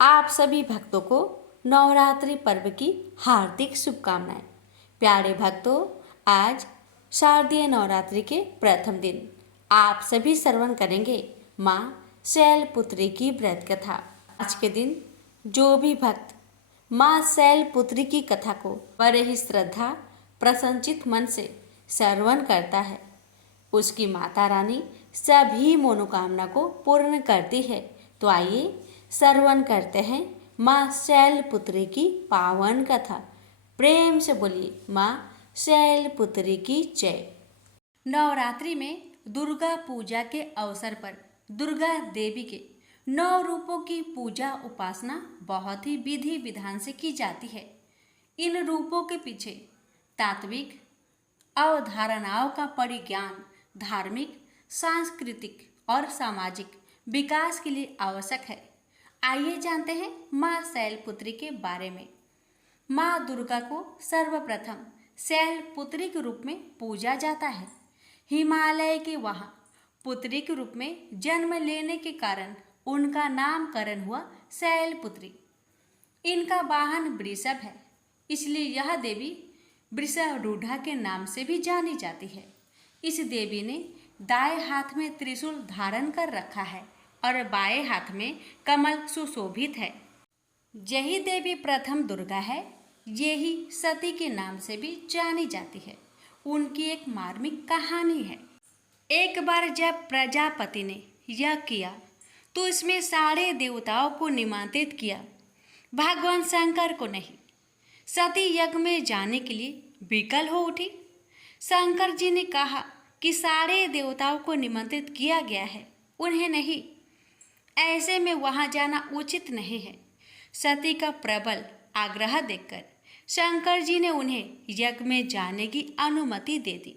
आप सभी भक्तों को नवरात्रि पर्व की हार्दिक शुभकामनाएं। प्यारे भक्तों, आज शारदीय नवरात्रि के प्रथम दिन आप सभी श्रवण करेंगे माँ शैलपुत्री की व्रत कथा। आज के दिन जो भी भक्त माँ शैलपुत्री की कथा को बड़े ही श्रद्धा प्रसन्नचित मन से श्रवण करता है, उसकी माता रानी सभी मनोकामना को पूर्ण करती है। तो आइए श्रवण करते हैं माँ शैलपुत्री की पावन कथा। प्रेम से बोलिए माँ शैलपुत्री की जय। नवरात्रि में दुर्गा पूजा के अवसर पर दुर्गा देवी के 9 रूपों की पूजा उपासना बहुत ही विधि विधान से की जाती है। इन रूपों के पीछे तात्विक अवधारणाओं का परिज्ञान धार्मिक, सांस्कृतिक और सामाजिक विकास के लिए आवश्यक है। आइए जानते हैं माँ शैलपुत्री के बारे में। माँ दुर्गा को सर्वप्रथम शैलपुत्री के रूप में पूजा जाता है। हिमालय के वहाँ पुत्री के रूप में जन्म लेने के कारण उनका नामकरण हुआ शैलपुत्री। इनका वाहन वृषभ है, इसलिए यह देवी वृषरूढ़ा के नाम से भी जानी जाती है। इस देवी ने दाएं हाथ में त्रिशूल धारण कर रखा है और बाएं हाथ में कमल सुशोभित है। यही देवी प्रथम दुर्गा है। यही सती के नाम से भी जानी जाती है। उनकी एक मार्मिक कहानी है। एक बार जब प्रजापति ने यज्ञ किया तो इसमें सारे देवताओं को निमंत्रित किया, भगवान शंकर को नहीं। सती यज्ञ में जाने के लिए विकल हो उठी। शंकर जी ने कहा कि सारे देवताओं को निमंत्रित किया गया है, उन्हें नहीं। ऐसे में वहां जाना उचित नहीं है। सती का प्रबल आग्रह देखकर शंकर जी ने उन्हें यज्ञ में जाने की अनुमति दे दी।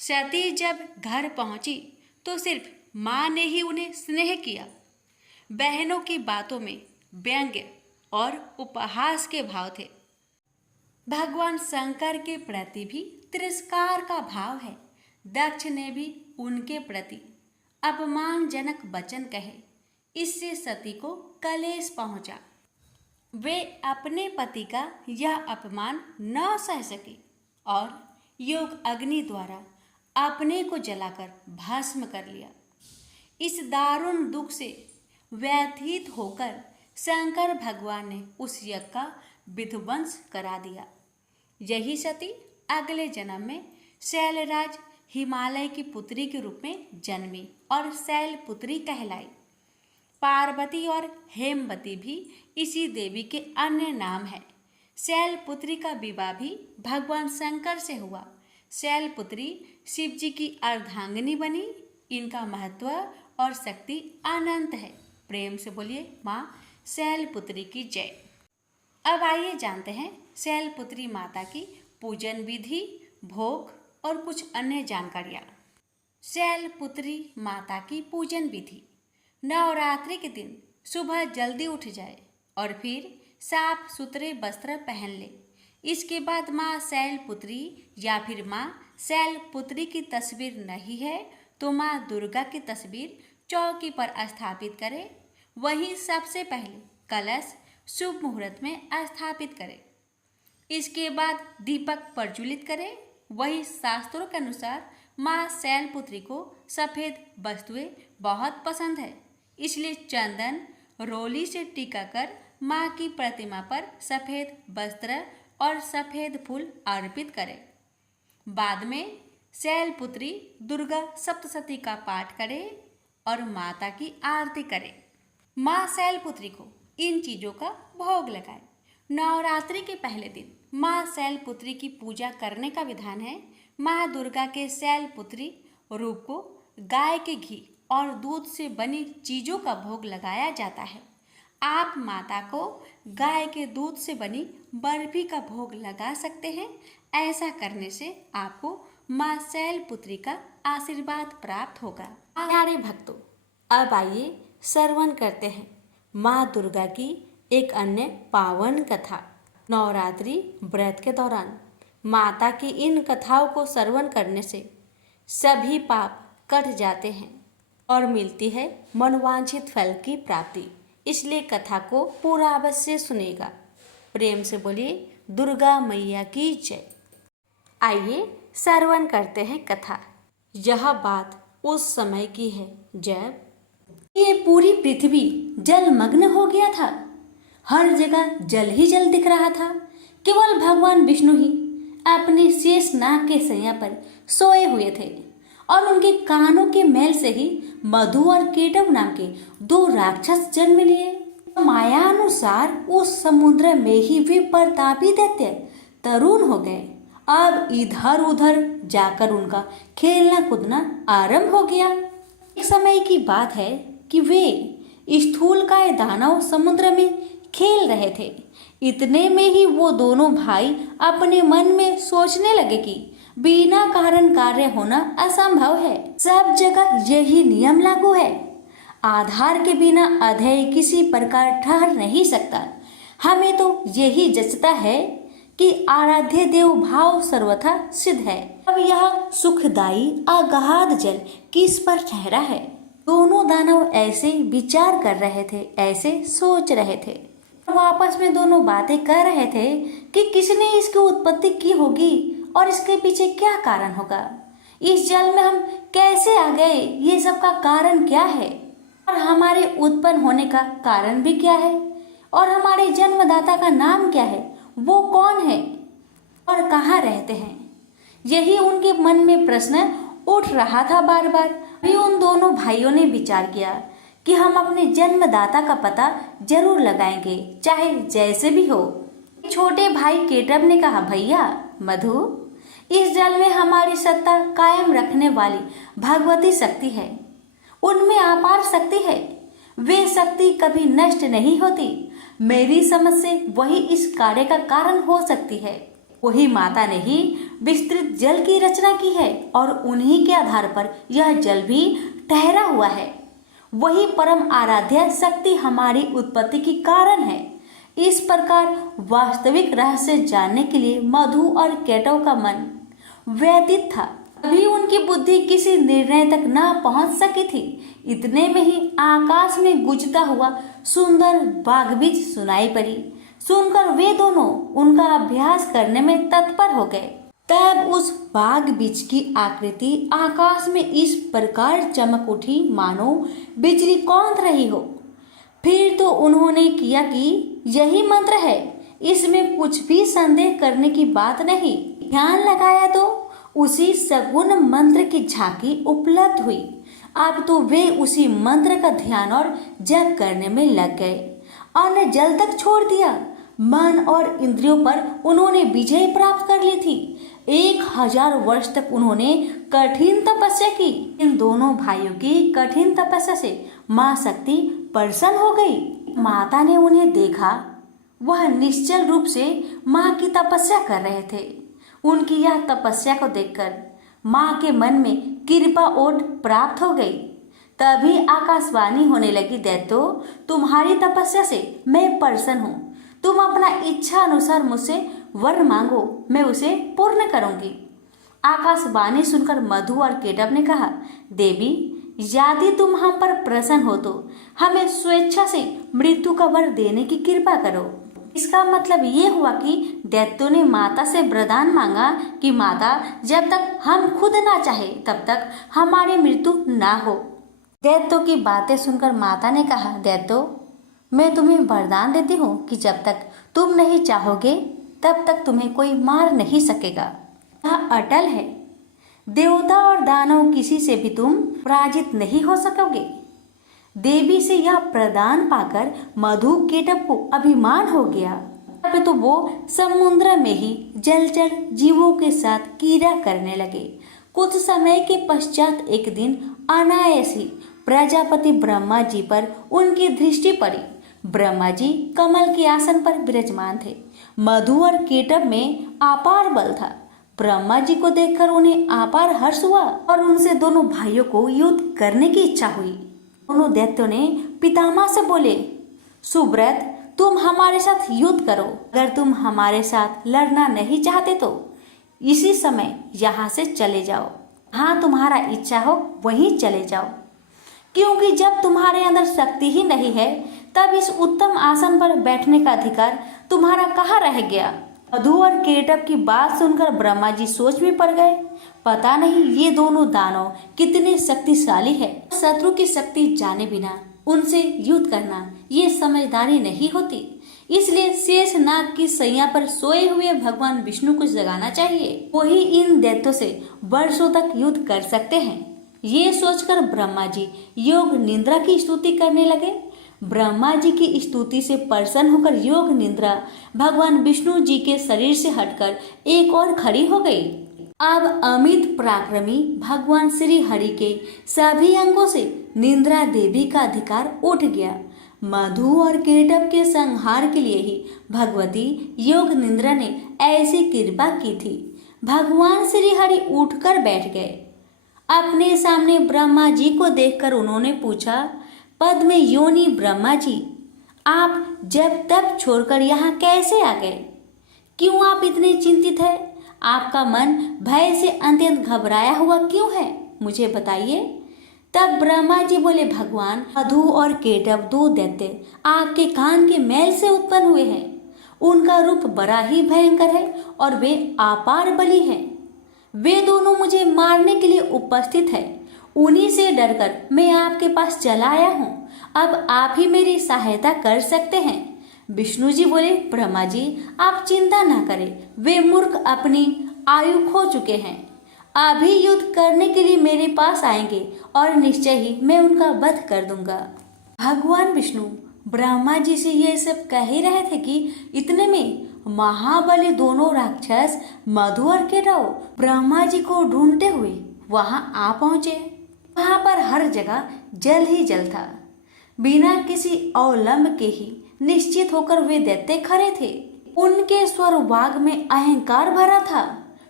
सती जब घर पहुंची तो सिर्फ माँ ने ही उन्हें स्नेह किया। बहनों की बातों में व्यंग्य और उपहास के भाव थे। भगवान शंकर के प्रति भी तिरस्कार का भाव है। दक्ष ने भी उनके प्रति अपमानजनक वचन कहे। इससे सती को कलेश पहुंचा। वे अपने पति का यह अपमान न सह सकी और योग अग्नि द्वारा अपने को जलाकर भस्म कर लिया। इस दारुण दुख से व्यथित होकर शंकर भगवान ने उस यज्ञ का विध्वंस करा दिया। यही सती अगले जन्म में शैलराज हिमालय की पुत्री के रूप में जन्मी और शैलपुत्री कहलाई। पार्वती और हेमवती भी इसी देवी के अन्य नाम हैं। शैलपुत्री का विवाह भी भगवान शंकर से हुआ। शैलपुत्री शिव जी की अर्धांगिनी बनी। इनका महत्व और शक्ति अनंत है। प्रेम से बोलिए माँ शैलपुत्री की जय। अब आइए जानते हैं शैलपुत्री माता की पूजन विधि, भोग और कुछ अन्य जानकारियाँ। शैलपुत्री माता की पूजन विधि। नवरात्रि के दिन सुबह जल्दी उठ जाए और फिर साफ सुथरे वस्त्र पहन ले। इसके बाद माँ शैलपुत्री या फिर माँ शैलपुत्री की तस्वीर नहीं है तो माँ दुर्गा की तस्वीर चौकी पर स्थापित करें। वहीं सबसे पहले कलश शुभ मुहूर्त में स्थापित करें। इसके बाद दीपक प्रज्वलित करें। वही शास्त्रों के अनुसार माँ शैलपुत्री को सफ़ेद वस्तुएं बहुत पसंद है, इसलिए चंदन रोली से टीका कर माँ की प्रतिमा पर सफ़ेद वस्त्र और सफ़ेद फूल अर्पित करें। बाद में शैलपुत्री दुर्गा सप्तशती का पाठ करें और माता की आरती करें। माँ शैलपुत्री को इन चीज़ों का भोग लगाएं। नवरात्रि के पहले दिन माँ शैलपुत्री की पूजा करने का विधान है। माँ दुर्गा के शैलपुत्री रूप को गाय के घी और दूध से बनी चीज़ों का भोग लगाया जाता है। आप माता को गाय के दूध से बनी बर्फी का भोग लगा सकते हैं। ऐसा करने से आपको माँ शैलपुत्री का आशीर्वाद प्राप्त होगा। प्यारे भक्तों, अब आइए श्रवण करते हैं माँ दुर्गा की एक अन्य पावन कथा। नवरात्रि व्रत के दौरान माता की इन कथाओं को श्रवण करने से सभी पाप कट जाते हैं और मिलती है मनवांछित फल की प्राप्ति। इसलिए कथा को पूरा अवश्य सुनेगा। प्रेम से बोलिए दुर्गा मैया की जय। आइए श्रवण करते हैं कथा। यह बात उस समय की है जब ये पूरी पृथ्वी जलमग्न हो गया था। हर जगह जल ही जल दिख रहा था। केवल भगवान विष्णु ही अपने शेष नाग के सैया पर सोए हुए थे और उनके कानों के मैल से ही मधु और केटव नाम के दो राक्षस जन्म लिए। माया अनुसार उस समुद्र में ही वे प्रतापी दैत्य तरुण हो गए। अब इधर उधर जाकर उनका खेलना कूदना आरंभ हो गया। एक समय की बात है कि वे स्थूलकाय दानव समुद्र में खेल रहे थे। इतने में ही वो दोनों भाई अपने मन में सोचने लगे कि बिना कारण कार्य होना असंभव है। सब जगह यही नियम लागू है। आधार के बिना अध्यय किसी प्रकार ठहर नहीं सकता। हमें तो यही जचता है कि आराध्य देव भाव सर्वथा सिद्ध है। अब यह सुखदायी अगाध जल किस पर ठहरा है। दोनों दानव ऐसे विचार कर रहे थे, ऐसे सोच रहे थे। वो आपस में दोनों बातें कर रहे थे कि किसने इसकी उत्पत्ति की होगी और इसके पीछे क्या कारण होगा। इस जल में हम कैसे आ गए, ये सब का कारण क्या है, और हमारे उत्पन्न होने का कारण भी क्या है, और हमारे जन्मदाता का नाम क्या है, वो कौन है और कहाँ रहते हैं। यही उनके मन में प्रश्न उठ रहा था बार बार। भी उन दोनों भाइयों ने विचार किया कि हम अपने जन्मदाता का पता जरूर लगाएंगे, चाहे जैसे भी हो। छोटे भाई केटव ने कहा, भैया मधु, इस जल में हमारी सत्ता कायम रखने वाली भगवती शक्ति है। उनमें अपार शक्ति है। वे शक्ति कभी नष्ट नहीं होती। मेरी समझ से वही इस कार्य का कारण हो सकती है। वही माता ने ही विस्तृत जल की रचना की है और उन्हीं के आधार पर यह जल भी ठहरा हुआ है। वही परम आराध्य शक्ति हमारी उत्पत्ति की कारण है। इस प्रकार वास्तविक रहस्य जानने के लिए मधु और केटव का मन व्यतीत था। अभी उनकी बुद्धि किसी निर्णय तक न पहुंच सकी थी। इतने में ही आकाश में गूंजता हुआ सुंदर बाघबीज सुनाई पड़ी। सुनकर वे दोनों उनका अभ्यास करने में तत्पर हो गए। तब उस बाघबीज की आकृति आकाश में इस प्रकार चमक उठी मानो बिजली कौंध रही हो। फिर तो उन्होंने किया कि यही मंत्र है, इसमें कुछ भी संदेह करने की बात नहीं। ध्यान लगाया तो उसी सगुण मंत्र की झांकी उपलब्ध हुई। अब तो वे उसी मंत्र का ध्यान और जप करने में लग गए। अन्य जल तक छोड़ दिया। मन और इंद्रियों पर उन्होंने विजय प्राप्त कर ली थी। 1000 वर्ष तक उन्होंने कठिन तपस्या की। इन दोनों भाइयों की कठिन तपस्या से माँ शक्ति प्रसन्न हो गई। माता ने उन्हें देखा। वह निश्चल रूप से माँ की तपस्या कर रहे थे। उनकी यह तपस्या को देखकर माँ के मन में कृपा ओट प्राप्त हो गई। तभी आकाशवाणी होने लगी, दैत्यो, तुम्हारी तपस्या से मैं प्रसन्न हूँ। तुम अपना इच्छा अनुसार मुझसे वर मांगो, मैं उसे पूर्ण करूंगी। आकाशवाणी सुनकर मधु और केटव ने कहा, देवी, यदि तुम हम पर प्रसन्न हो तो हमें स्वेच्छा से मृत्यु का वर देने की कृपा करो। इसका मतलब ये हुआ कि दैत्यों ने माता से वरदान मांगा कि माता, जब तक हम खुद ना चाहे तब तक हमारी मृत्यु ना हो। दैत्यों की बातें सुनकर माता ने कहा, दैत्यों, मैं तुम्हें वरदान देती हूँ कि जब तक तुम नहीं चाहोगे तब तक तुम्हें कोई मार नहीं सकेगा। यह अटल है। देवता और दानव किसी से भी तुम पराजित नहीं हो सकोगे। देवी से यह प्रदान पाकर मधु केटव को अभिमान हो गया। अब तो वो समुद्र में ही जलचर जीवों के साथ कीड़ा करने लगे। कुछ समय के पश्चात एक दिन अनायास ही प्रजापति ब्रह्मा जी पर उनकी दृष्टि पड़ी। ब्रह्मा जी कमल के आसन पर विराजमान थे। मधु और केटव में अपार बल था। ब्रह्मा जी को देखकर उन्हें अपार हर्ष हुआ और उनसे दोनों भाइयों को युद्ध करने की इच्छा हुई। दोनों दैत्यों ने पितामह से बोले, सुब्रत, तुम हमारे साथ युद्ध करो। अगर तुम हमारे साथ लड़ना नहीं चाहते तो इसी समय यहाँ से चले जाओ। हाँ, तुम्हारा इच्छा हो वहीं चले जाओ। क्योंकि जब तुम्हारे अंदर शक्ति ही नहीं है तब इस उत्तम आसन पर बैठने का अधिकार तुम्हारा कहाँ रह गया। मधु और केटव की बात सुनकर ब्रह्मा जी सोच में पड़ गए। पता नहीं ये दोनों दानव कितने शक्तिशाली है। शत्रु की शक्ति जाने बिना उनसे युद्ध करना ये समझदारी नहीं होती। इसलिए शेष नाग की सैया पर सोए हुए भगवान विष्णु को जगाना चाहिए। वही इन दैत्यों से वर्षों तक युद्ध कर सकते हैं। ये सोचकर ब्रह्मा जी योग निद्रा की स्तुति करने लगे। ब्रह्मा जी की स्तुति से प्रसन्न होकर योग निद्रा भगवान विष्णु जी के शरीर से हटकर एक और खड़ी हो गई। अब अमित पराक्रमी भगवान श्री हरि के सभी अंगों से निद्रा देवी का अधिकार उठ गया। मधु और केटव के संहार के लिए ही भगवती योग निद्रा ने ऐसी कृपा की थी। भगवान श्री हरि उठकर बैठ गए। अपने सामने ब्रह्मा जी को देखकर उन्होंने पूछा, पद्म योनि ब्रह्मा जी, आप जब तब छोड़कर यहाँ कैसे आ गए? क्यों आप इतने चिंतित हैं? आपका मन भय से अत्यंत घबराया हुआ क्यों है? मुझे बताइए। तब ब्रह्मा जी बोले, भगवान, मधु और केटव दो दैत्य आपके कान के मैल से उत्पन्न हुए हैं। उनका रूप बड़ा ही भयंकर है और वे अपार बली हैं। वे दोनों मुझे मारने के लिए उपस्थित है। उन्हीं से डरकर मैं आपके पास चला आया हूँ। अब आप ही मेरी सहायता कर सकते हैं। विष्णु जी बोले, ब्रह्मा जी, आप चिंता ना करें। वे मूर्ख अपनी आयु खो चुके हैं। अभी युद्ध करने के लिए मेरे पास आएंगे और निश्चय ही मैं उनका वध कर दूंगा। भगवान विष्णु ब्रह्मा जी से ये सब कह ही रहे थे कि इतने में महाबली दोनों राक्षस मधु और केटव ब्रह्मा जी को ढूंढते हुए वहां आ पहुंचे। वहां पर हर जगह जल ही जल था। बिना किसी अवलंब के ही निश्चित होकर वे दैत्य खड़े थे। उनके स्वर वाग में अहंकार भरा था।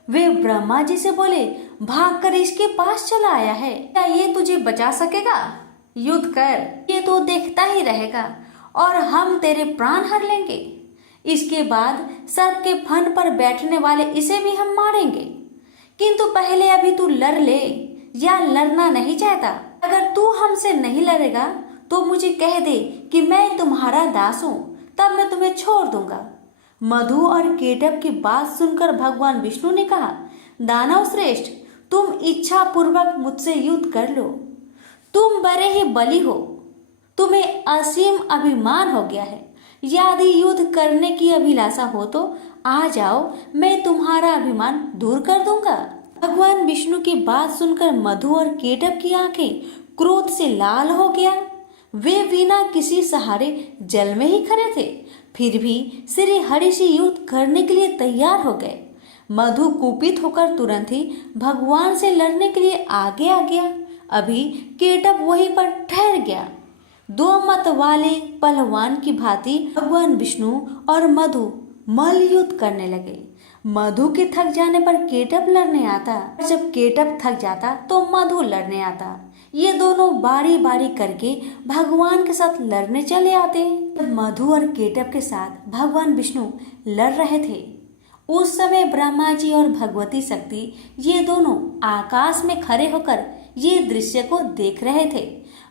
वे ब्रह्मा जी से बोले, भागकर इसके पास चला आया है, क्या ये तुझे बचा सकेगा? युद्ध कर, ये तो देखता ही रहेगा और हम तेरे प्राण हर लेंगे। इसके बाद सर्प के फन पर बैठने वाले इसे भी हम मारेंगे। किंतु पहले अभी तू लड़ ले, या लड़ना नहीं चाहता? अगर तू हमसे नहीं लड़ेगा तो मुझे कह दे कि मैं तुम्हारा दास हूँ, तब मैं तुम्हें छोड़ दूंगा। मधु और केटव की बात सुनकर भगवान विष्णु ने कहा, दानव श्रेष्ठ, तुम इच्छा पूर्वक मुझसे युद्ध कर लो। तुम बड़े ही बली हो, तुम्हें असीम अभिमान हो गया है। यदि युद्ध करने की अभिलाषा हो तो आ जाओ, मैं तुम्हारा अभिमान दूर कर दूंगा। भगवान विष्णु की बात सुनकर मधु और केटव की आंखें क्रोध से लाल हो गया। वे बिना किसी सहारे जल में ही खड़े थे, फिर भी श्री हरि से युद्ध करने के लिए तैयार हो गए। मधु कुपित होकर तुरंत ही भगवान से लड़ने के लिए आगे आ गया। अभी केटव वहीं पर ठहर गया। दो मत वाले पहलवान की भांति भगवान विष्णु और मधु मल्ल युद्ध करने लगे। मधु के थक जाने पर केटव लड़ने आता, जब केटव थक जाता तो मधु लड़ने आता। ये दोनों बारी बारी करके भगवान के साथ लड़ने चले आते। मधु और केटव के साथ भगवान विष्णु लड़ रहे थे। उस समय ब्रह्मा जी और भगवती शक्ति ये दोनों आकाश में खड़े होकर ये दृश्य को देख रहे थे।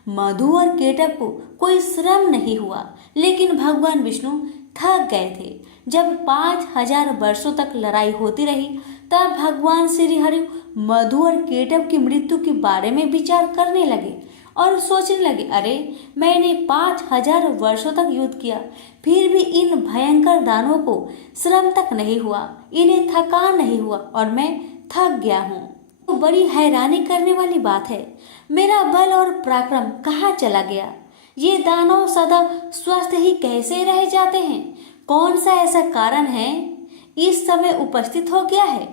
मधु और केटव को कोई श्रम नहीं हुआ, लेकिन भगवान विष्णु थक गए थे। जब 5000 वर्षों तक लड़ाई होती रही, तब भगवान श्री हरि मधु और केटव की मृत्यु के बारे में विचार करने लगे और सोचने लगे, अरे मैंने 5000 वर्षों तक युद्ध किया, फिर भी इन भयंकर दानवों को श्रम तक नहीं हुआ, इन्हें थकान नहीं हुआ और मैं थक गया हूँ। तो बड़ी हैरानी करने वाली बात है, मेरा बल और पराक्रम कहाँ चला गया? ये दानव सदा स्वस्थ ही कैसे रह जाते हैं? कौन सा ऐसा कारण है इस समय उपस्थित हो गया है?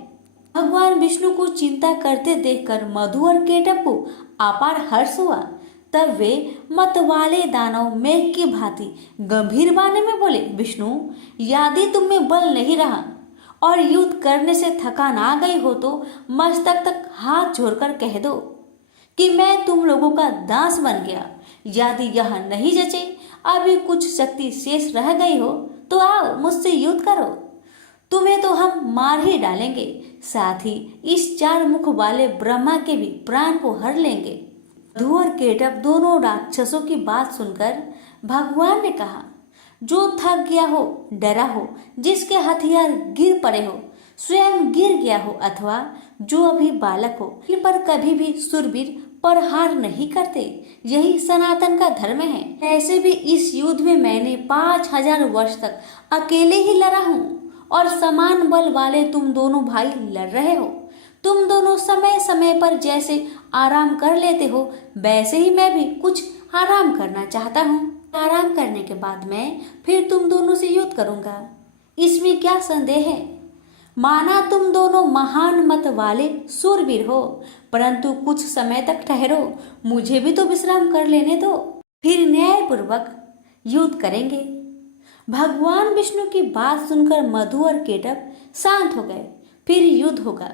भगवान विष्णु को चिंता करते देखकर मधु और केटव को अपार हर्ष हुआ। तब वे मत वाले दानव मेघ की भांति गंभीर वाणी में बोले, विष्णु, यदि तुम में बल नहीं रहा और युद्ध करने से थकान आ गई हो तो मस्तक तक हाथ जोड़कर कह दो कि मैं तुम लोगों का दास बन गया। यदि यह नहीं जचे, अभी कुछ शक्ति शेष रह गई हो तो आओ मुझसे युद्ध करो। तुम्हें तो हम मार ही डालेंगे, साथ ही इस 4 मुख वाले ब्रह्मा के भी प्राण को हर लेंगे। मधु और केटव दोनों राक्षसों की बात सुनकर भगवान ने कहा, जो थक गया हो, डरा हो, जिसके हथियार गिर पड़े हो, स्वयं गिर गया हो अथवा जो अभी बालक हो, इन पर कभी भी सुरवीर पर हार नहीं करते। यही सनातन का धर्म है। ऐसे भी इस युद्ध में मैंने 5000 वर्ष तक अकेले ही लड़ा हूँ और समान बल वाले तुम दोनों भाई लड़ रहे हो। तुम दोनों समय समय पर जैसे आराम कर लेते हो, वैसे ही मैं भी कुछ आराम करना चाहता हूँ। आराम करने के बाद मैं फिर तुम दोनों से युद्ध करूंगा। इसमें क्या संदेह है? माना तुम दोनों महान मत वाले सूरवीर हो, परंतु कुछ समय तक ठहरो, मुझे भी तो विश्राम कर लेने दो, फिर न्यायपूर्वक युद्ध करेंगे। भगवान विष्णु की बात सुनकर मधु और केटव शांत हो गए। फिर युद्ध होगा,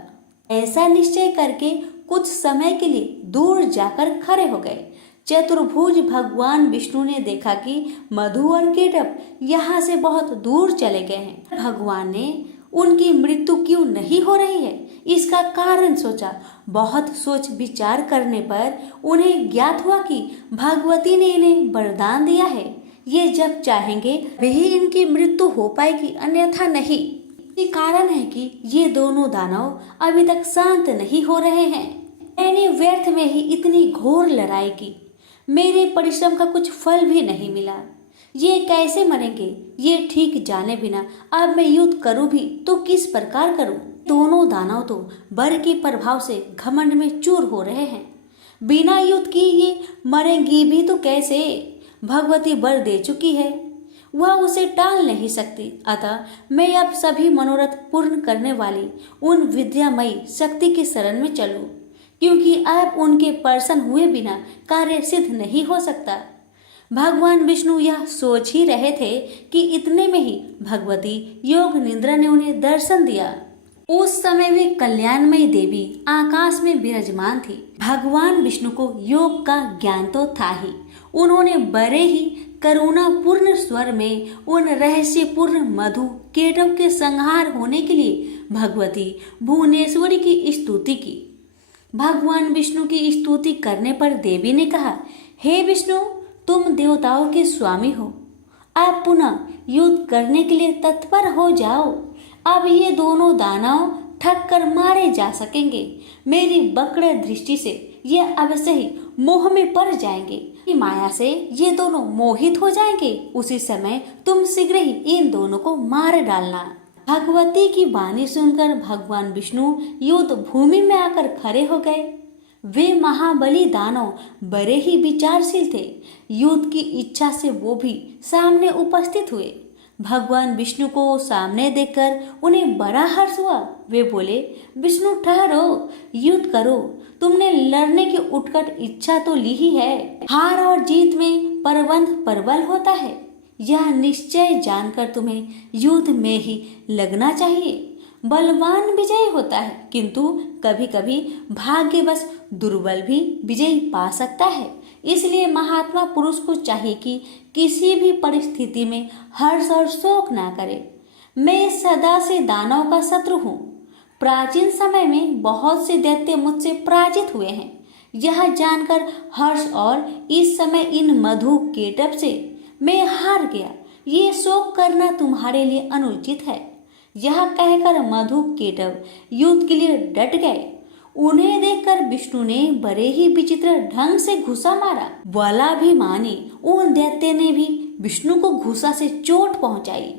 ऐसा निश्चय करके कुछ समय के लिए दूर जाकर खड़े हो गए। चतुर्भुज भगवान विष्णु ने देखा कि मधु और केटव यहाँ से बहुत दूर चले गए हैं। भगवान ने उनकी मृत्यु क्यों नहीं हो रही है, इसका कारण सोचा। बहुत सोच विचार करने पर उन्हें ज्ञात हुआ कि भगवती ने इन्हें वरदान दिया है, ये जब चाहेंगे वही इनकी मृत्यु हो पाएगी, अन्यथा नहीं। ये कारण है कि ये दोनों दानव अभी तक शांत नहीं हो रहे हैं। मैंने व्यर्थ में ही इतनी घोर लड़ाई की, मेरे परिश्रम का कुछ फल भी नहीं मिला। ये कैसे मरेंगे, ये ठीक जाने बिना अब मैं युद्ध करूं भी तो किस प्रकार करूं। दोनों दानव तो बर के प्रभाव से घमंड में चूर हो रहे हैं। बिना युद्ध की ये मरेंगी भी तो कैसे? भगवती बर दे चुकी है, वह उसे टाल नहीं सकती। अतः मैं अब सभी मनोरथ पूर्ण करने वाली उन विद्यामयी शक्ति की शरण में चलूं, क्योंकि अब उनके प्रसन्न हुए बिना कार्य सिद्ध नहीं हो सकता। भगवान विष्णु यह सोच ही रहे थे कि इतने में ही भगवती योग निद्रा ने उन्हें दर्शन दिया। उस समय वे कल्याणमयी देवी आकाश में विराजमान थी। भगवान विष्णु को योग का ज्ञान तो था ही। उन्होंने बड़े ही करुणापूर्ण स्वर में उन रहस्यपूर्ण मधु केटव के संहार होने के लिए भगवती भुवनेश्वरी की स्तुति की। भगवान विष्णु की स्तुति करने पर देवी ने कहा, हे विष्णु, तुम देवताओं के स्वामी हो, अब पुनः युद्ध करने के लिए तत्पर हो जाओ। अब ये दोनों दानव ठग कर मारे जा सकेंगे। मेरी वक्र दृष्टि से ये अवश्य ही मोह में पड़ जाएंगे। माया से ये दोनों मोहित हो जाएंगे। उसी समय तुम शीघ्र ही इन दोनों को मार डालना। भगवती की वाणी सुनकर भगवान विष्णु युद्ध भूमि में आकर खड़े हो गए। वे महाबली दानव बड़े ही विचारशील थे। युद्ध की इच्छा से वो भी सामने उपस्थित हुए। भगवान विष्णु को सामने देखकर उन्हें बड़ा हर्ष हुआ। वे बोले, विष्णु ठहरो, युद्ध करो। तुमने लड़ने की उत्कट इच्छा तो ली ही है। हार और जीत में परबंध प्रबल होता है, यह निश्चय जानकर तुम्हें युद्ध में ही लगना चाहिए। बलवान विजयी होता है, किंतु कभी कभी भाग्यवश दुर्बल भी विजयी पा सकता है। इसलिए महात्मा पुरुष को चाहिए कि किसी भी परिस्थिति में हर्ष और शोक ना करे। मैं सदा से दानव का शत्रु हूँ। प्राचीन समय में बहुत से दैत्य मुझसे पराजित हुए हैं। यह जानकर हर्ष और इस समय इन मधु केटव से मैं हार गया, ये शोक करना तुम्हारे लिए अनुचित है। यह कहकर मधु केटव युद्ध के लिए डट गए। उन्हें देखकर विष्णु ने बड़े ही विचित्र ढंग से घुसा मारा। बलाभिमानी उन दैत्य ने भी विष्णु को घुसा से चोट पहुंचाई।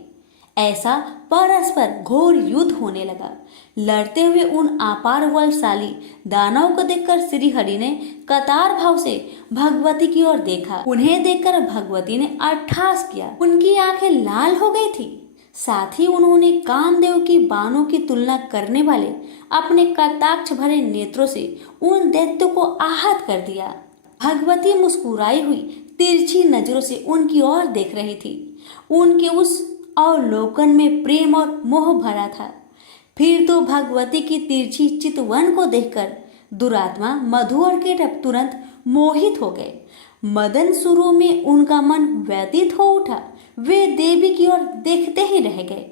ऐसा परस्पर घोर युद्ध होने लगा। लड़ते हुए उन अपार बलशाली दानव को देखकर श्री हरि ने कतार भाव से भगवती की ओर देखा। उन्हें देखकर भगवती ने अट्टहास किया। उनकी आंखें लाल हो गई थी। साथ ही उन्होंने कामदेव की बाणों की तुलना करने वाले अपने कटाक्ष भरे नेत्रों से उन दैत्यों को आहत कर दिया। भगवती मुस्कुराई हुई तिरछी नजरों से उनकी ओर देख रही थी। उनके उस अवलोकन में प्रेम और मोह भरा था। फिर तो भगवती की तिरछी चितवन को देखकर दुरात्मा मधु और केटव तुरंत मोहित हो गए। मदन शुरू में उनका मन व्यतीत हो उठा। वे देवी की ओर देखते ही रह गए।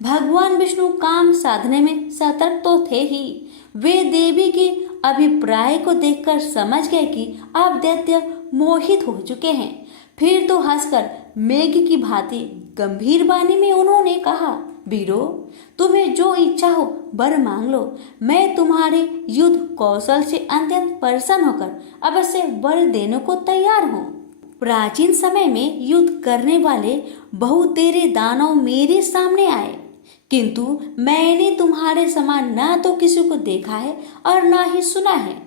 भगवान विष्णु काम साधने में सतर्क तो थे ही, वे देवी के अभिप्राय को देखकर समझ गए कि अब दैत्य मोहित हो चुके हैं। फिर तो हंसकर मेघ की भांति गंभीर वाणी में उन्होंने कहा, वीरों, तुम्हें जो इच्छा हो वर मांग लो। मैं तुम्हारे युद्ध कौशल से अत्यंत प्रसन्न होकर अवश्य वर देने को तैयार हूँ। प्राचीन समय में युद्ध करने वाले बहुतेरे दानव मेरे सामने आए, किंतु मैंने तुम्हारे समान न तो किसी को देखा है और न ही सुना है।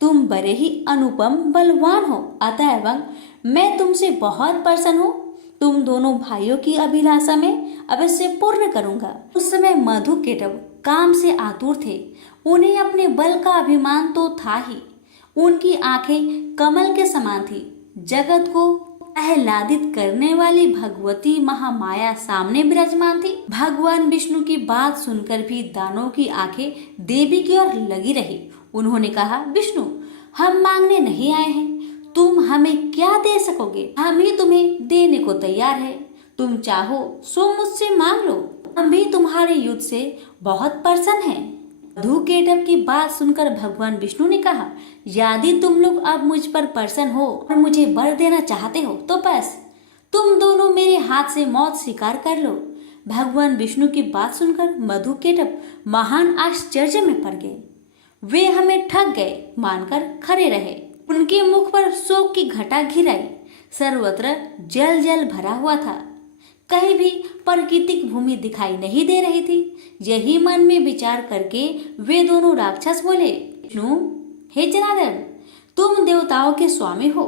तुम बड़े ही अनुपम बलवान हो, अतएव मैं तुमसे बहुत प्रसन्न हूँ। तुम दोनों भाइयों की अभिलाषा में अवश्य पूर्ण करूंगा। उस समय मधुकेटव काम से आतुर थे। उन्हें अपने बल का अभिमान तो था ही, उनकी आंखें कमल के समान थी। जगत को आह्लादित करने वाली भगवती महामाया सामने विराजमान थी। भगवान विष्णु की बात सुनकर भी दानवों की आंखें देवी की ओर लगी रही। उन्होंने कहा, विष्णु, हम मांगने नहीं आए हैं, तुम हमें क्या दे सकोगे? हम ही तुम्हें देने को तैयार है। तुम चाहो सो मुझसे मांग लो, हम भी तुम्हारे युद्ध से बहुत प्रसन्न हैं। मधुकेटव की बात सुनकर भगवान विष्णु ने कहा, यदि तुम लोग अब मुझ पर प्रसन्न हो और मुझे वर देना चाहते हो तो बस तुम दोनों मेरे हाथ से मौत स्वीकार कर लो। भगवान विष्णु की बात सुनकर मधुकेटव महान आश्चर्य में पड़ गए। वे हमें ठग गए मानकर खड़े रहे। उनके मुख पर शोक की घटा घिर आई। सर्वत्र जल जल भरा हुआ था। कहीं भी प्राकृतिक भूमि दिखाई नहीं दे रही थी। यही मन में विचार करके वे दोनों राक्षस बोले, विष्णु, हे जनार्दन, तुम देवताओं के स्वामी हो।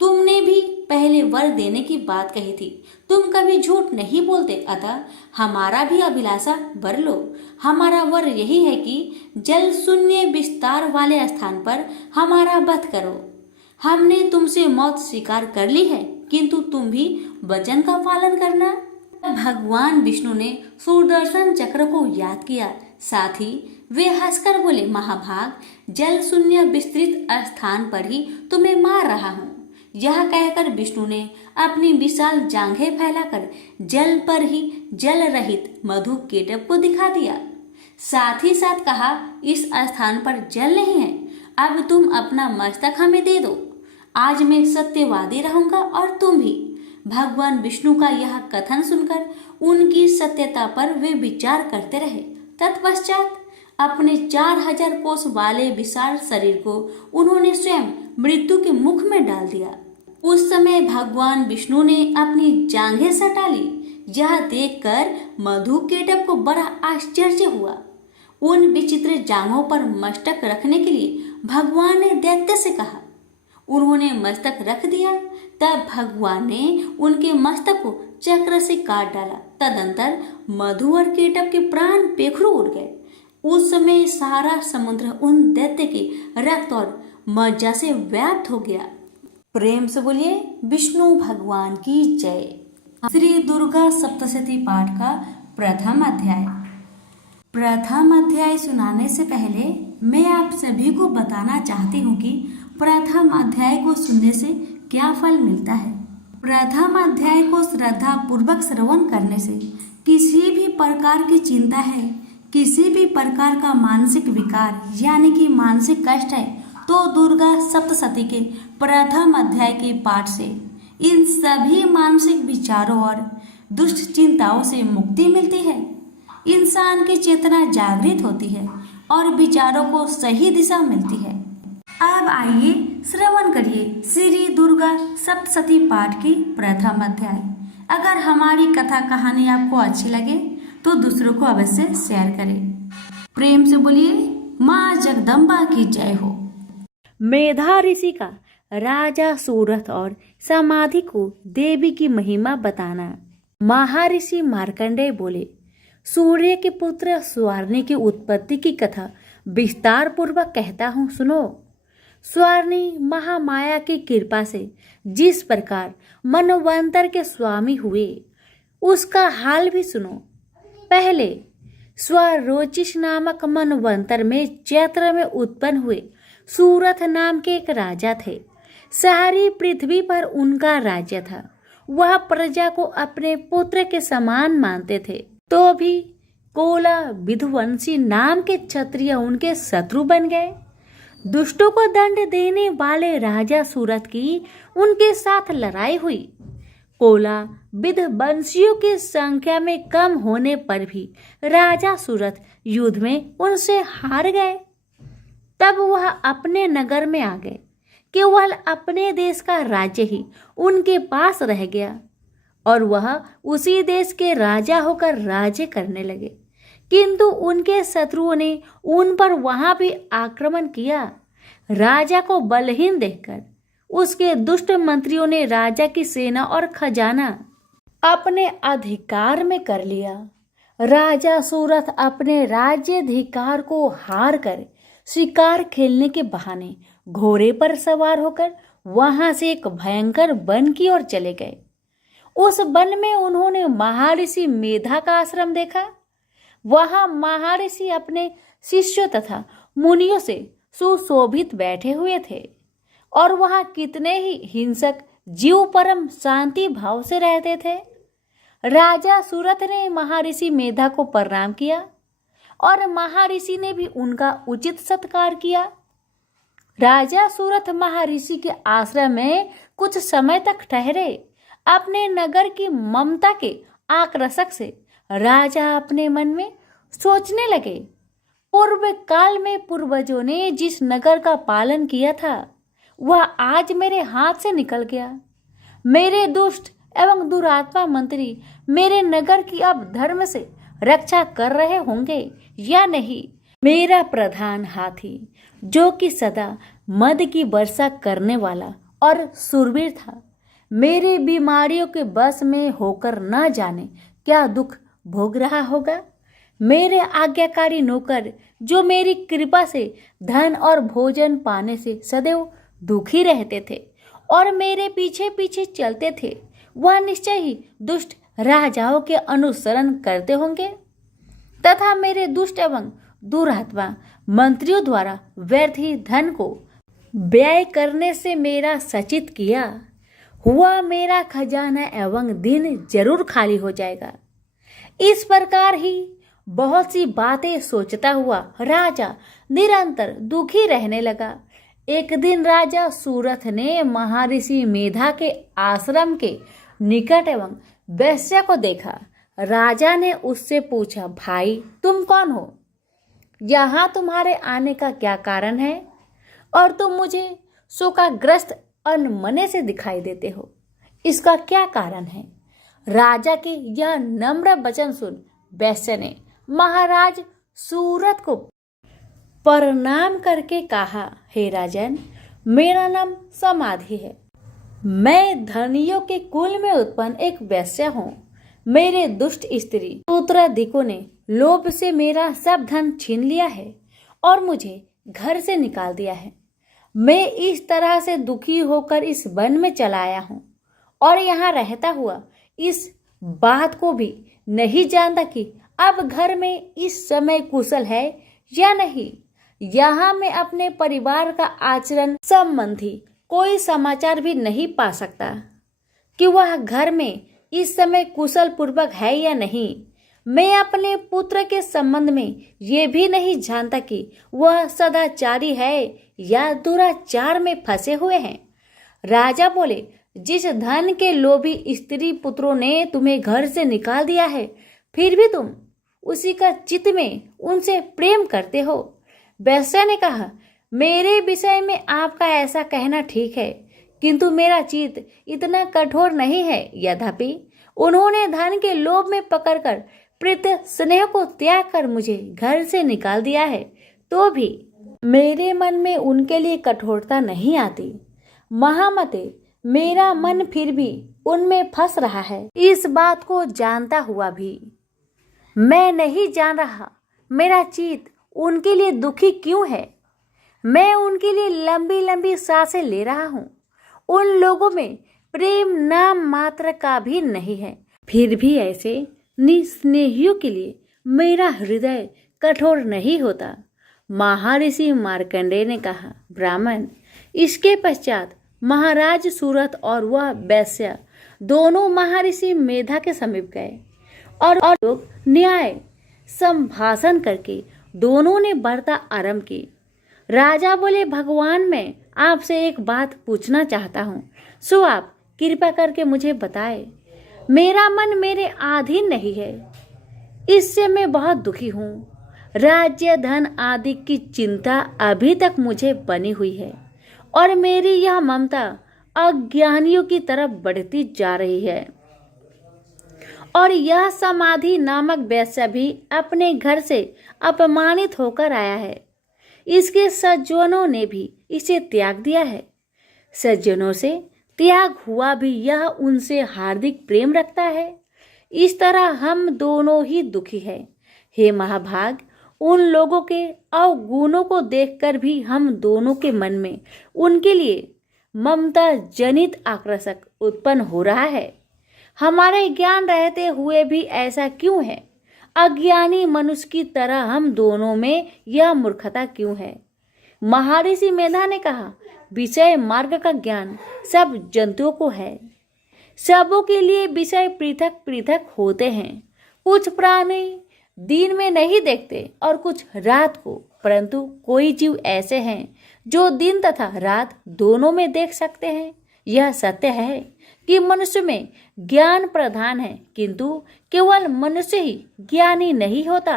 तुमने भी पहले वर देने की बात कही थी। तुम कभी झूठ नहीं बोलते, अतः हमारा भी अभिलाषा वर लो। हमारा वर यही है कि जल शून्य विस्तार वाले स्थान पर हमारा वध करो। हमने तुमसे मौत स्वीकार कर ली है, किंतु तुम भी वचन का पालन करना। भगवान विष्णु ने सुदर्शन चक्र को याद किया। साथ ही वे हंसकर बोले, महाभाग, जल शून्य विस्तृत स्थान पर ही तुम्हें मार रहा हूँ। यह कहकर विष्णु ने अपनी विशाल जांघें फैलाकर जल पर ही जल रहित मधुकेटव को दिखा दिया। साथ ही साथ कहा, इस स्थान पर जल नहीं है, अब तुम अपना मस्तक हमें दे दो। आज मैं सत्यवादी रहूंगा और तुम भी। भगवान विष्णु का यह कथन सुनकर उनकी सत्यता पर वे विचार करते रहे। तत्पश्चात अपने 4000 कोस वाले विशाल शरीर को उन्होंने स्वयं मृत्यु के मुख में डाल दिया। उस समय भगवान विष्णु ने अपनी जांघें सटा ली। यह देखकर मधुकेटव को बड़ा आश्चर्य हुआ। उन विचित्र जांघों पर मस्तक रखने के लिए भगवान ने दैत्य से कहा। उन्होंने मस्तक रख दिया। तब भगवान ने उनके मस्तक को चक्र से काट डाला। तदंतर मधु और केटव के प्राण पेखरू उड़ गए। उस समय सारा समुद्र उन दैत्य के रक्त और मज्जा से व्याप्त हो गया। प्रेम से बोलिए विष्णु भगवान की जय। श्री दुर्गा सप्तशती पाठ का प्रथम अध्याय। प्रथम अध्याय सुनाने से पहले मैं आप सभी को बताना चाहती हूँ कि प्रथम अध्याय को सुनने से क्या फल मिलता है। प्रथम अध्याय को श्रद्धा पूर्वक श्रवण करने से किसी भी प्रकार की चिंता है, किसी भी प्रकार का मानसिक विकार यानी कि मानसिक कष्ट है, तो दुर्गा सप्तशती के प्रथम अध्याय के पाठ से इन सभी मानसिक विचारों और दुष्ट चिंताओं से मुक्ति मिलती है। इंसान की चेतना जागृत होती है और विचारों को सही दिशा मिलती है। अब आइए श्रवण करिए श्री दुर्गा सप्तशती पाठ की प्रथम अध्याय। अगर हमारी कथा कहानी आपको अच्छी लगे तो दूसरों को अवश्य शेयर करें। प्रेम से बोलिए माँ जगदम्बा की जय हो। मेधा ऋषि का राजा सूरथ और समाधि को देवी की महिमा बताना। महर्षि मार्कंडेय बोले, सूर्य के पुत्र स्वर्णी की उत्पत्ति की कथा विस्तार पूर्वक कहता हूँ, सुनो। स्वर्णी महामाया की कृपा से जिस प्रकार मनवंतर के स्वामी हुए उसका हाल भी सुनो। पहले स्वरोचिष नामक मनवंतर में चैत्र में उत्पन्न हुए सूरथ नाम के एक राजा थे। सारी पृथ्वी पर उनका राज्य था। वह प्रजा को अपने पुत्र के समान मानते थे। तो भी कोला विधुवंशी नाम के क्षत्रिय उनके शत्रु बन गए। दुष्टों को दंड देने वाले राजा सूरत की उनके साथ लड़ाई हुई। कोला विधवंशियों की संख्या में कम होने पर भी राजा सूरत युद्ध में उनसे हार गए। तब वह अपने नगर में आ गए। केवल अपने देश का राज्य ही उनके पास रह गया और वह उसी देश के राजा होकर राज्य करने लगे। किंतु उनके शत्रुओं ने उन पर वहां भी आक्रमण किया। राजा को बलहीन देखकर उसके दुष्ट मंत्रियों ने राजा की सेना और खजाना अपने अधिकार में कर लिया। राजा सूरत अपने राज्याधिकार को हार कर शिकार खेलने के बहाने घोड़े पर सवार होकर वहां से एक भयंकर वन की ओर चले गए। उस वन में उन्होंने महर्षि मेधा का आश्रम देखा। वहां महर्षि अपने शिष्यों तथा मुनियों से सुशोभित बैठे हुए थे और वहां कितने ही हिंसक जीव परम शांति भाव से रहते थे। राजा सूरत ने महर्षि मेधा को प्रणाम किया और महर्षि ने भी उनका उचित सत्कार किया। राजा सूरत महर्षि के आश्रम में कुछ समय तक ठहरे। अपने नगर की ममता के आकर्षक से राजा अपने मन में सोचने लगे, पूर्व काल में पूर्वजों ने जिस नगर का पालन किया था वह आज मेरे हाथ से निकल गया। मेरे दुष्ट एवं दुरात्मा मंत्री मेरे नगर की अब धर्म से रक्षा कर रहे होंगे या नहीं। मेरा प्रधान हाथी जो कि सदा मद की वर्षा करने वाला और शूरवीर था, मेरे बीमारियों के बस में होकर न जाने क्या दुख भोग रहा होगा। मेरे आज्ञाकारी नौकर जो मेरी कृपा से धन और भोजन पाने से सदैव दुखी रहते थे और मेरे पीछे पीछे चलते थे, वह निश्चय ही दुष्ट राजाओं के अनुसरण करते होंगे तथा मेरे दुष्ट एवं दुरात्मा मंत्रियों द्वारा व्यर्थ ही धन को व्यय करने से मेरा सचित किया हुआ मेरा खजाना एवं दिन जरूर खाली हो जाएगा। इस प्रकार ही बहुत सी बातें सोचता हुआ राजा निरंतर दुखी रहने लगा। एक दिन राजा सूरत ने महर्षि मेधा के आश्रम के निकट एवं वैश्य को देखा। राजा ने उससे पूछा, भाई तुम कौन हो? यहाँ तुम्हारे आने का क्या कारण है और तुम मुझे शोकाग्रस्त अनमने से दिखाई देते हो, इसका क्या कारण है? राजा के यह नम्र वचन सुन वैश्य ने महाराज सूरत को प्रणाम करके कहा, हे राजन, मेरा नाम समाधि है। मैं धनियों के कुल में उत्पन्न एक वैश्य हूँ। मेरे दुष्ट स्त्री पुत्राधिकों ने लोभ से मेरा सब धन छीन लिया है और मुझे घर से निकाल दिया है। मैं इस तरह से दुखी होकर इस वन में चला आया हूँ और यहाँ रहता हुआ इस बात को भी नहीं जानता कि अब घर में इस समय कुशल है या नहीं। यहाँ मैं अपने परिवार का आचरण संबंधी कोई समाचार भी नहीं पा सकता कि वह घर में इस समय कुशल पूर्वक है या नहीं। मैं अपने पुत्र के संबंध में ये भी नहीं जानता कि वह सदाचारी है या दुराचार में फंसे हुए हैं। राजा बोले, जिस धन के लोभी स्त्री पुत्रों ने तुम्हें घर से निकाल दिया है, फिर भी तुम उसी का चित्त में उनसे प्रेम करते हो। वैश्य ने कहा, मेरे विषय में आपका ऐसा कहना ठीक है, किंतु मेरा चित्त इतना कठोर नहीं है। यद्यपि उन्होंने धन के लोभ में पकड़कर प्रीत स्नेह को त्याग कर मुझे घर से निकाल दिया है, तो भी मेरे मन में उनके लिए कठोरता नहीं आती। महामते, मेरा मन फिर भी उनमें फंस रहा है। इस बात को जानता हुआ भी मैं नहीं जान रहा मेरा चित्त उनके लिए दुखी क्यों है। मैं उनके लिए लंबी लंबी सांसें ले रहा हूँ। उन लोगों में प्रेम नाम मात्र का भी नहीं है। फिर भी ऐसे निस्नेहियों के लिए मेरा हृदय कठोर नहीं होता। महर्षि मार्कंडेय ने कहा, ब्राह्मण। इसके पश्चात महाराज सूरत और वह वैश्य दोनों महर्षि मेधा के समीप गए और लोग न्याय संभाषण करके दोनों ने वार्ता आरंभ की। राजा बोले, भगवान, मैं आपसे एक बात पूछना चाहता हूँ, सो आप कृपा करके मुझे बताएं। मेरा मन मेरे अधीन नहीं है, इससे मैं बहुत दुखी हूँ। राज्य, धन आदि की चिंता अभी तक मुझे बनी हुई है और मेरी यह ममता अज्ञानियों की तरफ बढ़ती जा रही है। और यह समाधि नामक वैश्य भी अपने घर से अपमानित होकर आया है। इसके सज्जनों ने भी इसे त्याग दिया है। सज्जनों से त्याग हुआ भी यह उनसे हार्दिक प्रेम रखता है। इस तरह हम दोनों ही दुखी हैं। हे महाभाग, उन लोगों के अवगुणों को देखकर भी हम दोनों के मन में उनके लिए ममता जनित आकर्षक उत्पन्न हो रहा है। हमारे ज्ञान रहते हुए भी ऐसा क्यों है? अज्ञानी मनुष्य की तरह हम दोनों में यह मूर्खता क्यों है? महर्षि मेधा ने कहा, विषय मार्ग का ज्ञान सब जंतुओं को है। सबों के लिए विषय पृथक पृथक होते हैं। कुछ प्राणी दिन में नहीं देखते और कुछ रात को, परंतु कोई जीव ऐसे हैं जो दिन तथा रात दोनों में देख सकते हैं। यह सत्य है कि मनुष्य में ज्ञान प्रधान है, किंतु केवल मनुष्य ही ज्ञानी नहीं होता।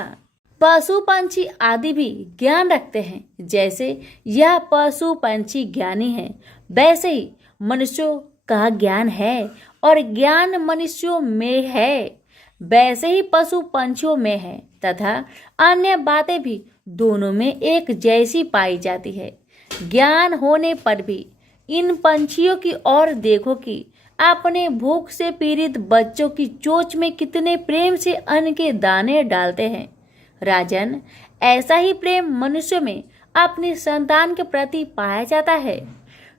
पशु पंछी आदि भी ज्ञान रखते हैं। जैसे यह पशु पंछी ज्ञानी है, वैसे ही मनुष्यों का ज्ञान है, और ज्ञान मनुष्यों में है वैसे ही पशु पंछियों में है, तथा अन्य बातें भी दोनों में एक जैसी पाई जाती है। ज्ञान होने पर भी इन पंछियों की ओर देखो कि अपने भूख से पीड़ित बच्चों की चोंच में कितने प्रेम से अन्न के दाने डालते हैं। राजन, ऐसा ही प्रेम मनुष्य में अपनी संतान के प्रति पाया जाता है।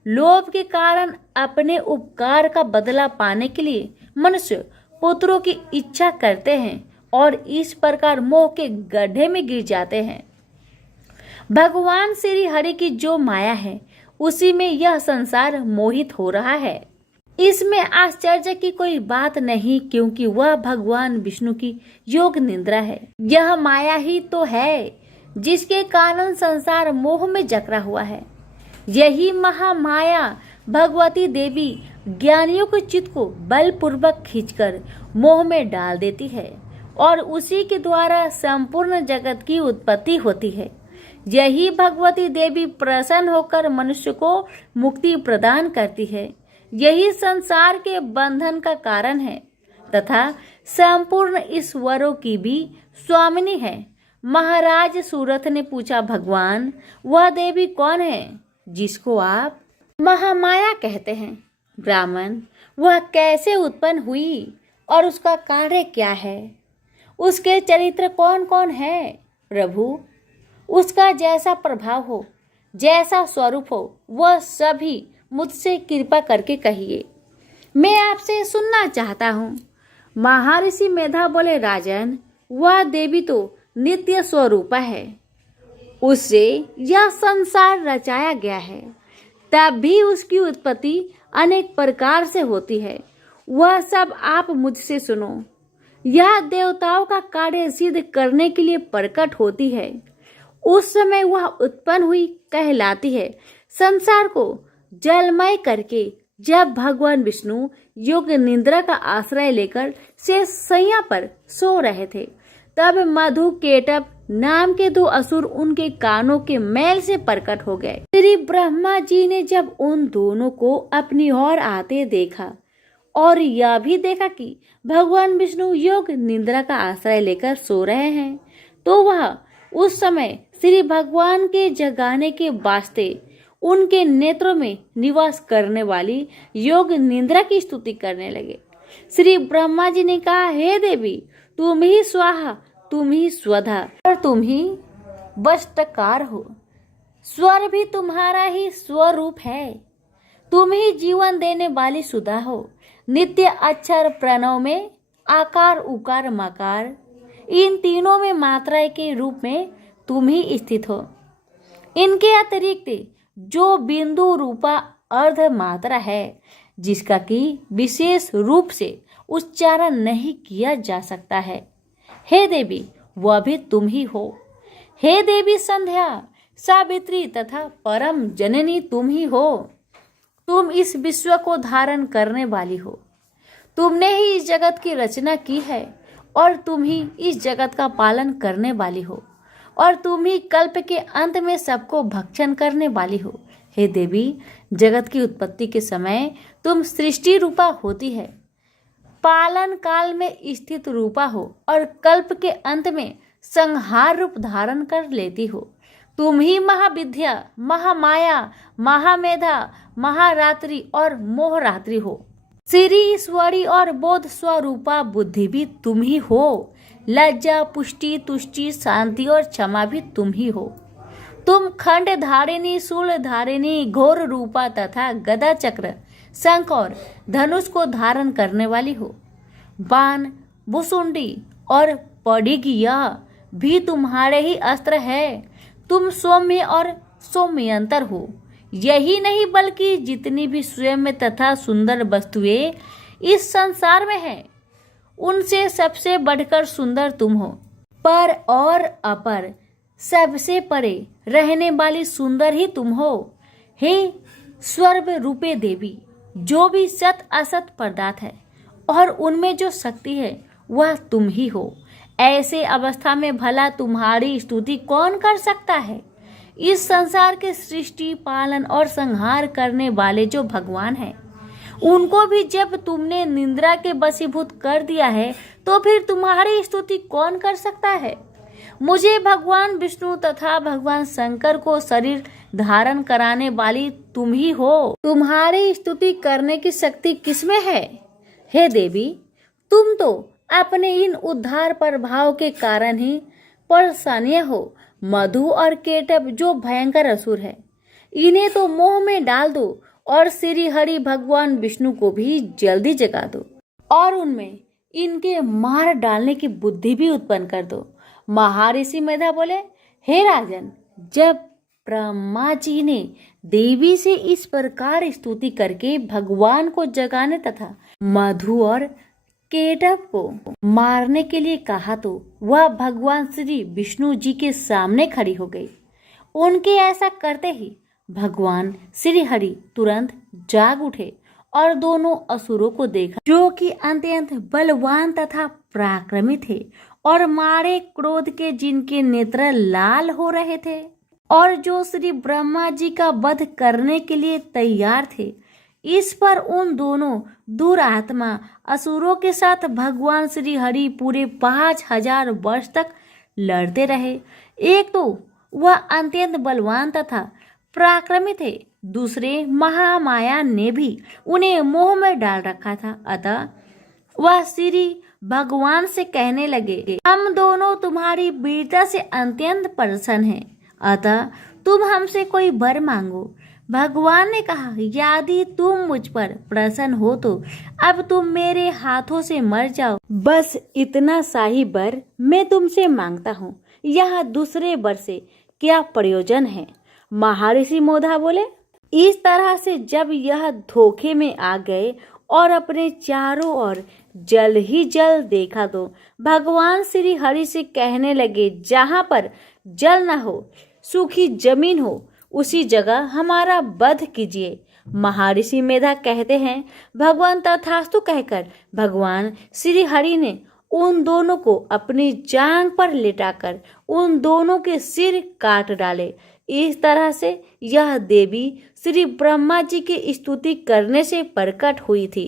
लोभ के कारण अपने उपकार का बदला पाने के लिए मनुष्य पुत्रों की इच्छा करते हैं और इस प्रकार मोह के गड्ढे में गिर जाते हैं। भगवान श्री हरि की जो माया है, उसी में यह संसार मोहित हो रहा है। इसमें आश्चर्य की कोई बात नहीं, क्योंकि वह भगवान विष्णु की योग निद्रा है। यह माया ही तो है जिसके कारण संसार मोह में जकड़ा हुआ है। यही महामाया भगवती देवी ज्ञानियों के चित्त को बलपूर्वक खींचकर मोह में डाल देती है और उसी के द्वारा संपूर्ण जगत की उत्पत्ति होती है। यही भगवती देवी प्रसन्न होकर मनुष्य को मुक्ति प्रदान करती है। यही संसार के बंधन का कारण है तथा संपूर्ण ईश्वरों की भी स्वामिनी है। महाराज सूरथ ने पूछा, भगवान, वह देवी कौन है जिसको आप महामाया कहते हैं? ब्राह्मण, वह कैसे उत्पन्न हुई और उसका कार्य क्या है? उसके चरित्र कौन कौन है? प्रभु, उसका जैसा प्रभाव हो, जैसा स्वरूप हो, वह सभी मुझसे कृपा करके कहिए, मैं आपसे सुनना चाहता हूँ। महर्षि मेधा बोले, राजन, वह देवी तो नित्य स्वरूपा है, उससे यह संसार रचाया गया है, तब भी उसकी उत्पत्ति अनेक प्रकार से होती है। वह सब आप मुझसे सुनो। यह देवताओं का कार्य सिद्ध करने के लिए प्रकट होती है। उस समय वह उत्पन्न हुई कहलाती है। संसार को जलमय करके जब भगवान विष्णु योग निद्रा का आश्रय लेकर शेष शैया पर सो रहे थे, तब मधु केटप नाम के दो असुर उनके कानों के मैल से प्रकट हो गए। श्री ब्रह्मा जी ने जब उन दोनों को अपनी ओर आते देखा और यह भी देखा कि भगवान विष्णु योग निद्रा का आश्रय लेकर सो रहे हैं, तो वह उस समय श्री भगवान के जगाने के वास्ते उनके नेत्रों में निवास करने वाली योग निद्रा की स्तुति करने लगे। श्री ब्रह्मा जी ने कहा, हे देवी, तुम ही स्वाहा, तुम ही स्वधा और तुम ही वष्टकार हो। स्वर भी तुम्हारा ही स्वरूप है। तुम ही जीवन देने वाली सुधा हो। नित्य अक्षर प्रणव में आकार उकार मकार, इन तीनों में मात्रा के रूप में तुम ही स्थित हो। इनके अतिरिक्त जो बिंदु रूपा अर्ध मात्रा है, जिसका कि विशेष रूप से उच्चारण नहीं किया जा सकता है। हे देवी, वह भी तुम ही हो। हे देवी संध्या, सावित्री तथा परम जननी तुम ही हो। तुम इस विश्व को धारण करने वाली हो। तुमने ही इस जगत की रचना की है और तुम ही इस जगत का पालन करने वाली हो और तुम ही कल्प के अंत में सबको भक्षण करने वाली हो। हे देवी, जगत की उत्पत्ति के समय तुम सृष्टि रूपा होती है, पालन काल में स्थित रूपा हो और कल्प के अंत में संहार रूप धारण कर लेती हो। तुम ही महाविद्या, महामाया, महामेधा, महारात्रि और मोहरात्रि हो। श्री ईश्वरी और बोध स्वरूपा बुद्धि भी तुम ही हो। लज्जा, पुष्टि, तुष्टि, शांति और क्षमा भी तुम ही हो। तुम खंड धारिणी, शूल धारिणी, घोर रूपा तथा गदा, चक्र, शंख और धनुष को धारण करने वाली हो। बाण, भुसुंडी और पडिग यह भी तुम्हारे ही अस्त्र है। तुम सौम्य और सौम्यंतर हो। यही नहीं बल्कि जितनी भी स्वयं तथा सुंदर वस्तुएं इस संसार में हैं, उनसे सबसे बढ़कर सुंदर तुम हो। पर और अपर सबसे परे रहने वाली सुंदर ही तुम हो। हे स्वर्ग रूपे देवी, जो भी सत असत पदार्थ है और उनमें जो शक्ति है वह तुम ही हो। ऐसे अवस्था में भला तुम्हारी स्तुति कौन कर सकता है। इस संसार के सृष्टि, पालन और संहार करने वाले जो भगवान हैं, उनको भी जब तुमने निंद्रा के वशीभूत कर दिया है तो फिर तुम्हारी स्तुति कौन कर सकता है। मुझे भगवान विष्णु तथा भगवान शंकर को शरीर धारण कराने वाली तुम ही हो। तुम्हारी स्तुति करने की शक्ति किसमें है। हे देवी, तुम तो अपने इन उद्धार प्रभाव के कारण ही परेशानियां हो। मधु और केटव जो भयंकर असुर है, इन्हें तो मोह में डाल दो और श्री हरि भगवान विष्णु को भी जल्दी जगा दो और उनमें इनके मार डालने की बुद्धि भी उत्पन्न कर दो। महर्षि मेधा बोले, हे राजन, जब ब्रह्मा जी ने देवी से इस प्रकार स्तुति करके भगवान को जगाने तथा मधु और केटव को मारने के लिए कहा तो वह भगवान श्री विष्णु जी के सामने खड़ी हो गई। उनके ऐसा करते ही भगवान श्री हरि तुरंत जाग उठे और दोनों असुरों को देखा, जो कि अत्यंत बलवान तथा पराक्रमी थे और मारे क्रोध के जिनके नेत्र लाल हो रहे थे और जो श्री ब्रह्मा जी का वध करने के लिए तैयार थे। इस पर उन दोनों दुरात्मा असुरों के साथ भगवान श्री हरि पूरे 5000 वर्ष तक लड़ते रहे। एक तो वह अत्यंत बलवान तथा पराक्रमी थे, दूसरे महामाया ने भी उन्हें मोह में डाल रखा था। अतः वह श्री भगवान से कहने लगे, हम दोनों तुम्हारी वीरता से अत्यंत प्रसन्न हैं, अतः तुम हमसे कोई वर मांगो। भगवान ने कहा, यदि तुम मुझ पर प्रसन्न हो तो अब तुम मेरे हाथों से मर जाओ। बस इतना सा ही वर मैं तुमसे मांगता हूँ, यह दूसरे वर से क्या प्रयोजन है। महर्षि मोधा बोले, इस तरह से जब यह धोखे में आ गए और अपने चारों ओर जल ही जल देखा तो भगवान श्री हरि से कहने लगे, जहाँ पर जल न हो, सूखी जमीन हो, उसी जगह हमारा वध कीजिए। महर्षि मेधा कहते हैं, भगवान तथास्तु कहकर भगवान श्री हरि ने उन दोनों को अपनी जांघ पर लेटाकर उन दोनों के सिर काट डाले। इस तरह से यह देवी श्री ब्रह्मा जी की स्तुति करने से प्रकट हुई थी।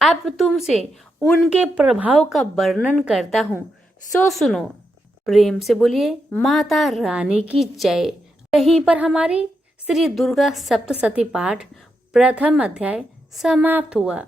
अब तुमसे उनके प्रभाव का वर्णन करता हूँ, सो सुनो। प्रेम से बोलिए माता रानी की जय। यहीं पर हमारी श्री दुर्गा सप्तशती पाठ प्रथम अध्याय समाप्त हुआ।